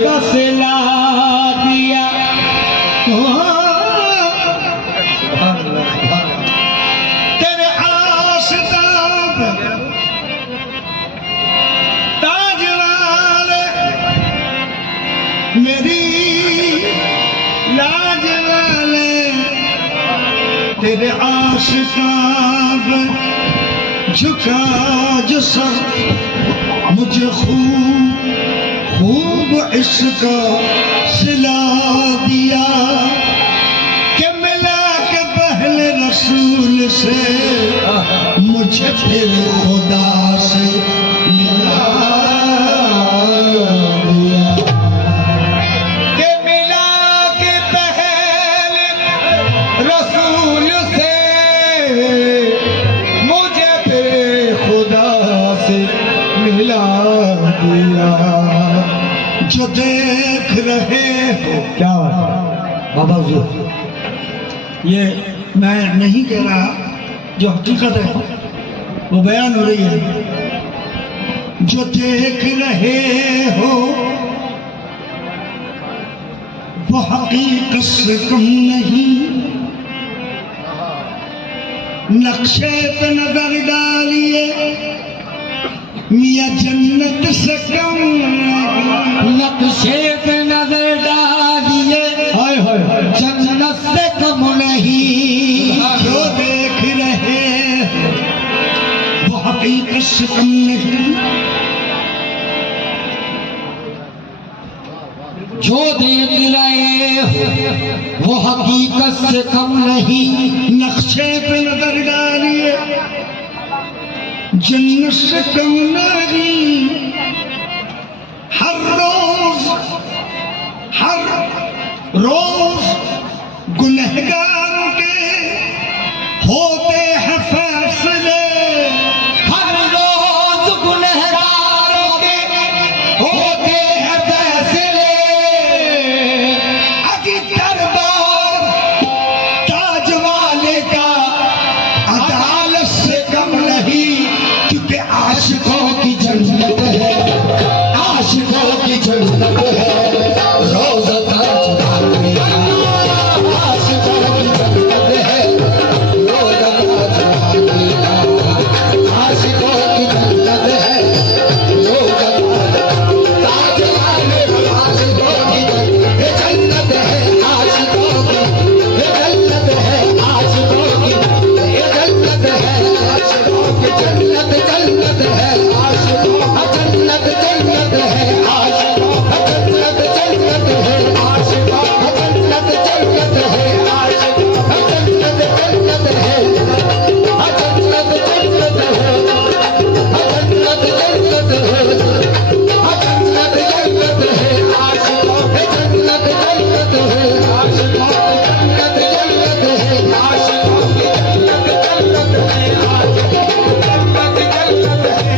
का सिला दिया। तेरे आशिताब ताजवाले मेरी लाज वाले, तेरे आशिताब झुका जो सर मुझे खूब इश्क सिला दिया कि मिला के पहले रसूल से मुझे फिर खुदा से मिला दिया। कि मिला के पहले रसूल से मुझे फिर खुदा से मिला दिया। जो देख रहे हो क्या बाबा जी, ये मैं नहीं कह रहा, जो हकीकत है वो बयान हो रही है। जो देख रहे हो वो हकीकत से कम नहीं, नक्शे पे नजर डालिए मियां जन्नत से कम, नक्शे पे नजर डालिए हाय हाय जन्नत से कम नहीं। जो देख रहे वो हकीकत से कम नहीं, जो देख रहे वो हकीकत से कम नहीं। नक्शे पे नजर डालिए जन्नत से कम नहीं। हर रोज गुनहगारों के होते हैं फैसले, हर रोज गुनहगारों के होते हैं फैसले। अभी दरबार ताजवाले का अदालत से कम नहीं, क्योंकि आशिकों की जन्नत है, आशिकों की जन्नत है। रोज़ा ताजवाले का आशिकों की जन्नत है, रोज़ा ताजवाले का आशिकों की जन्नत है, रोज़ा ताजवाले का आशिकों की जन्नत है, आशिकों की जन्नत है, आशिकों की जन्नत है, आशिकों की जन्नत जन्नत है, आशिकों जन्नत जन्नत है, आशिकों जन्नत जन्नत है, आशिकों जन्नत जन्नत है, आशिकों जन्नत जन्नत है, जन्नत जन्नत है, जन्नत जन्नत है, जन्नत जन्नत है, आशिकों जन्नत जन्नत है, आशिकों जन्नत जन्नत है, आशिकों जन्नत जन्नत है, आशिकों जन्नत जन्नत है।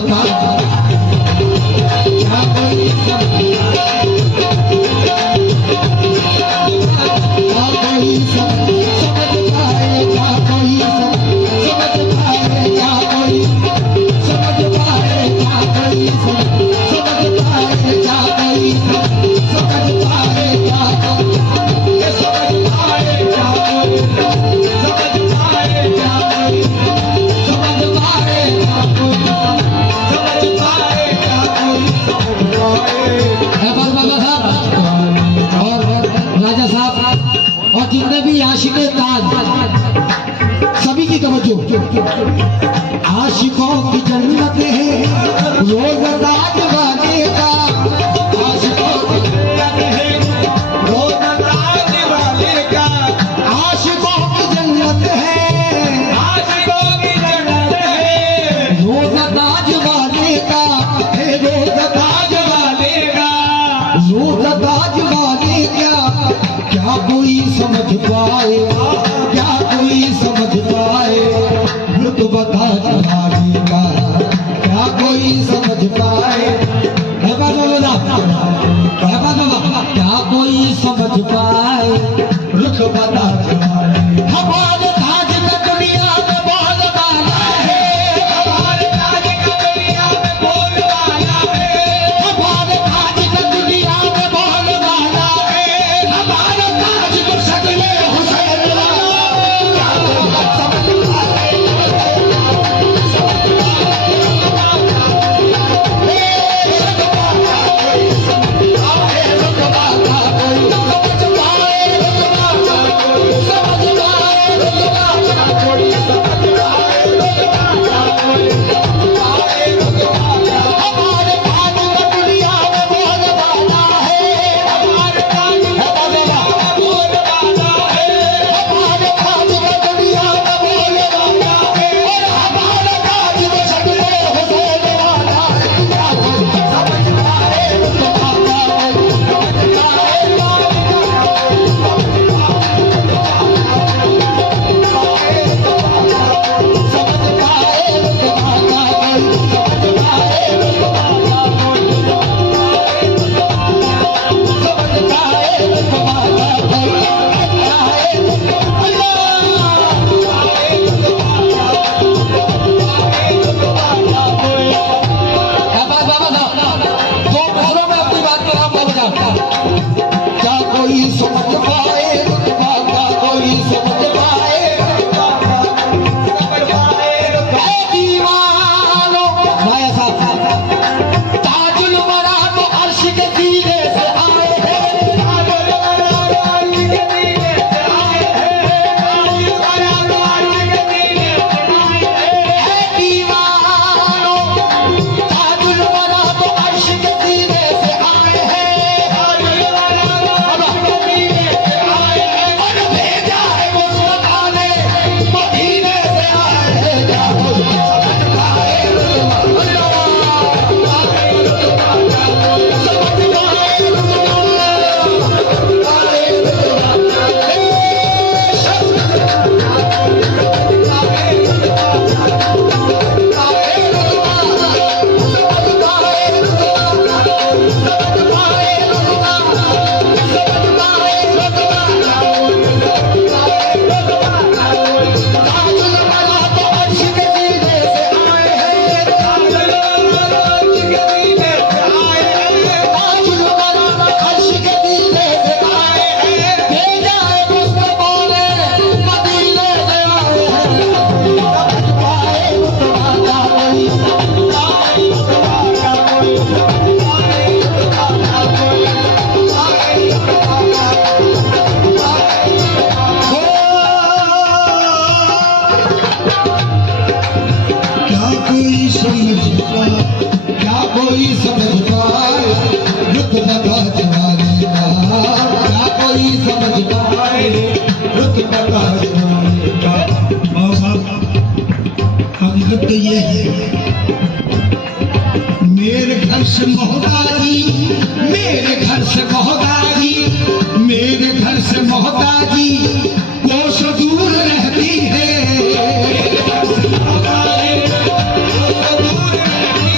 बता क्या कोई समझ पाए, क्या कोई समझ पाए, क्या कोई समझ पाए, क्या कोई समझ पाए, क्या कोई समझ पाए, क्या कोई समझ पाए, क्या कोई समझ पाए, क्या कोई समझ पाए, क्या कोई समझ पाए, क्या कोई समझ पाए। और राजा साहब और जितने भी आशिक़े ताज सभी की तवज्जो, आशिकों की जन्नत है रोज़ ताज वाले का, आशिकों की जन्नत है रोज़ ताज वाले का, आशिकों की जन्नत है, आशिकों की जन्नत है रोज़ ताज वाले का, रोज़ ताज वाले का, रोज़ ताज वाले का। क्या कोई समझ पाए, क्या कोई समझ पाए रुतबा ताजवाली का, क्या कोई समझ पाए, क्या कोई समझ पाए रुतबा ताजवाली। हमारे ताज का दुनिया में बहुत वाला है, हमारे ताज का दुनिया में बहुत वाला है, हमारे ताज का दुनिया में बहुत वाला है, हमारे ताज को शक्ले हुसैन वाला। क्या समझ पाए, हकीकत तो ये है, मेरे घर से मोहताजी, मेरे घर से मोहताजी, मेरे घर से मोहताजी कोस दूर रहती है, कोस दूर रहती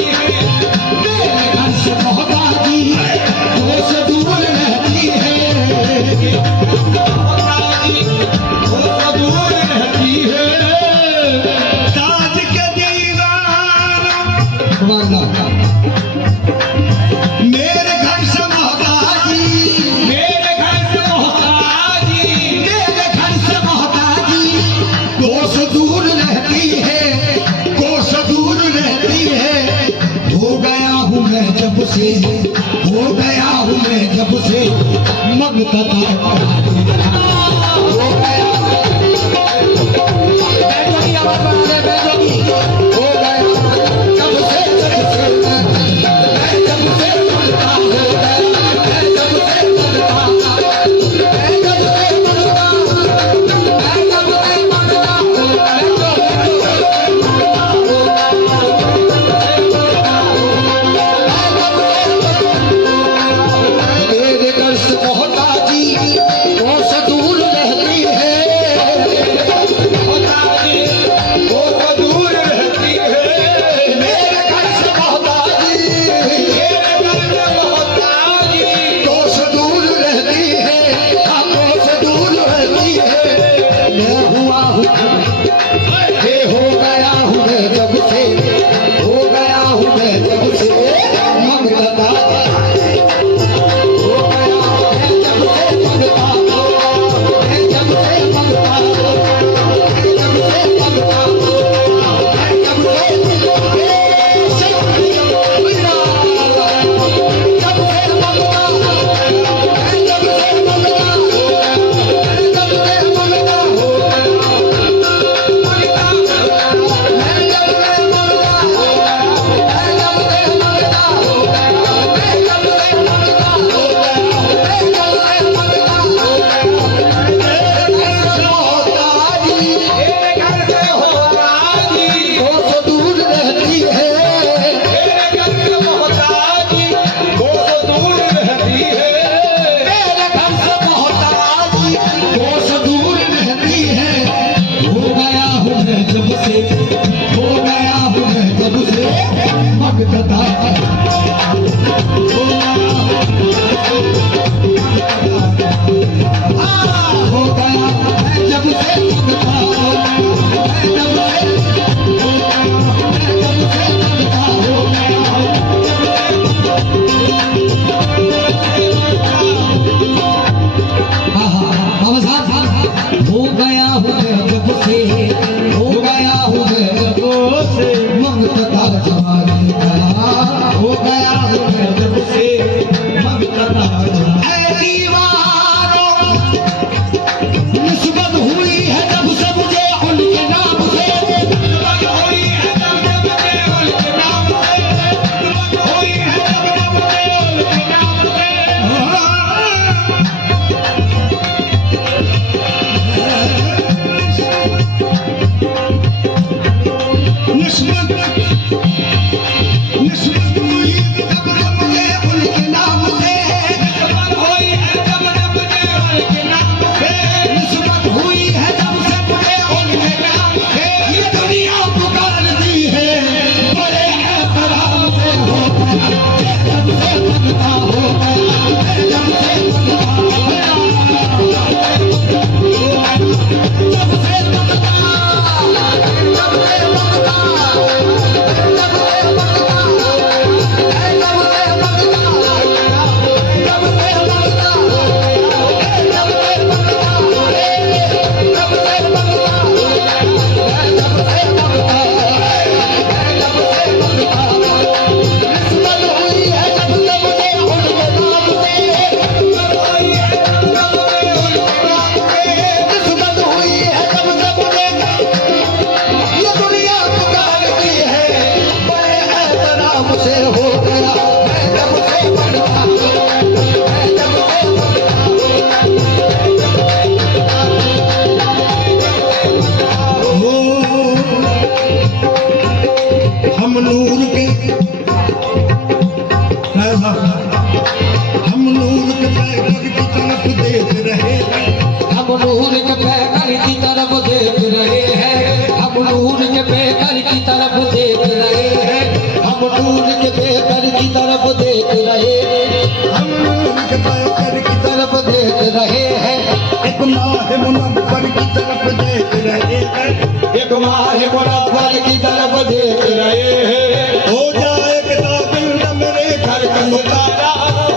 एक माह मुनव्वर की तरफ देख रहे हैं। हो जाएगा बिल्ला मेरे घर का सितारा,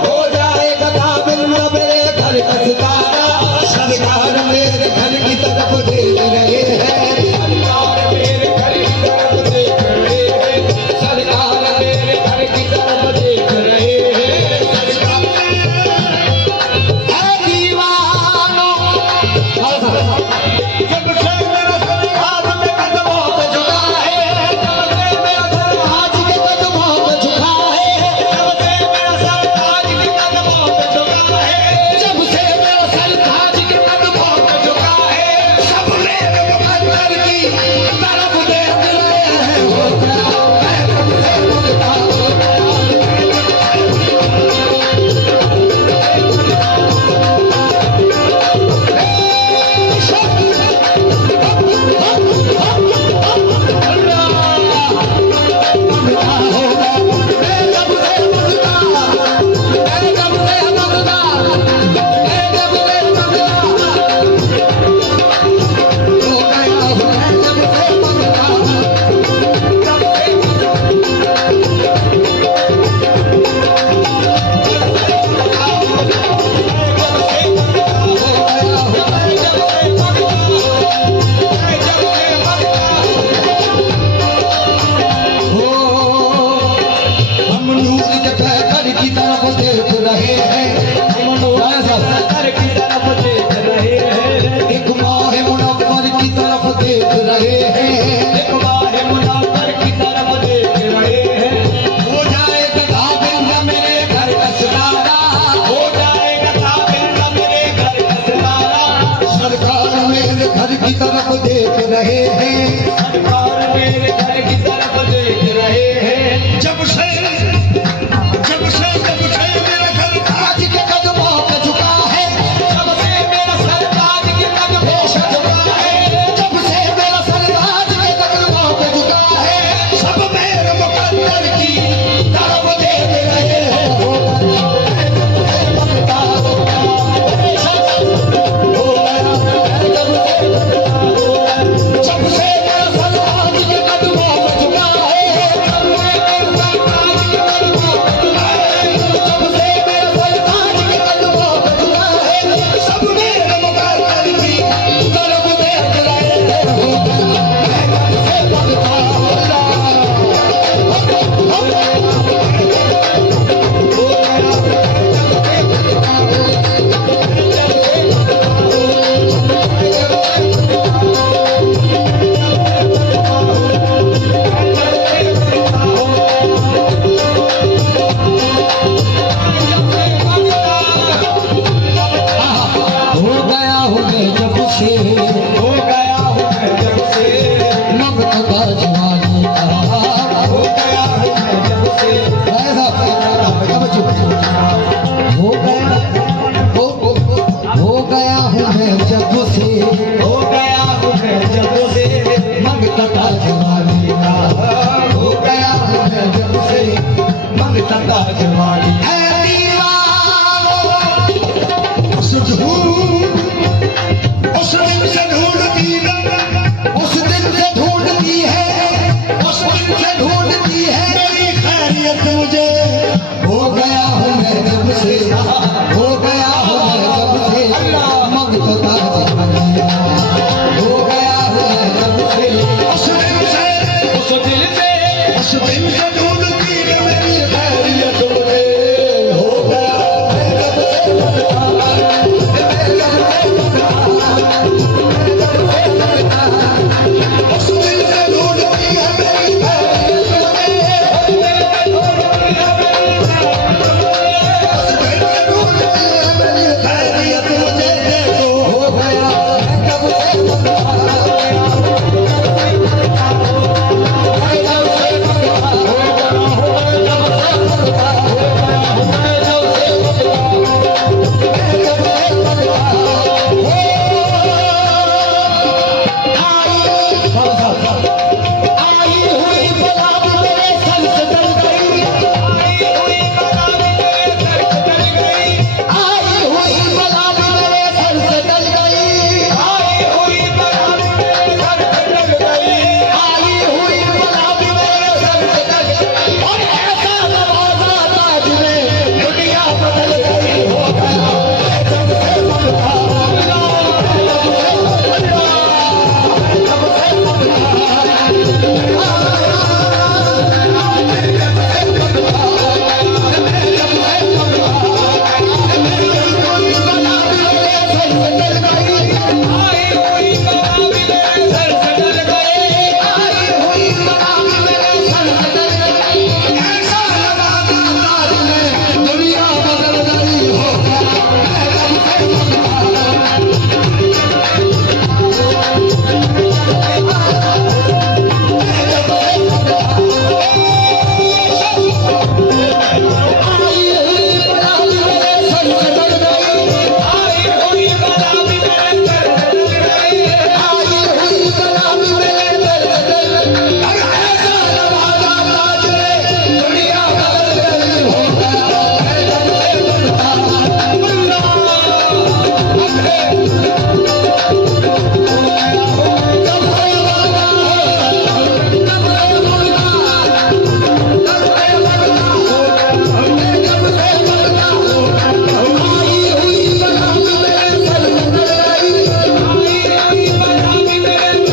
हो जाएगा बिल्ला मेरे घर का सितारा। सरकार मेरे घर की तरफ देख रहे हैं, सरकार मेरे घर की तरफ देख रहे हैं, सरकार मेरे घर की तरफ देख रहे हैं। सरकार मेरे घर की तरफ देख रहे हैं, सरकार मेरे घर की तरफ देख रहे हैं। जब से मेरा घर ताज के कदमों पे झुका है, जब से मेरा सरताज के कदमों पे झुका है, जब से मेरा सरताज के कदमों पे झुका है, सब मेरे मुकद्दर की तरफ देख रहे हैं। जब से मेरा सरताज के कदमों पे झुका है, जब से मेरा सरताज के कदमों पे झुका है, सब मेरे मुकद्दर की तरफ देख रहे हैं। हो गया हूँ मैं जब से हो गया हूँ मैं जब से, मगन का जवानी का, हो गया हूँ मैं जब से, ऐसा हो गया हो गया हूँ मैं जब से हो गया हूँ मैं जब से, मगन का जवानी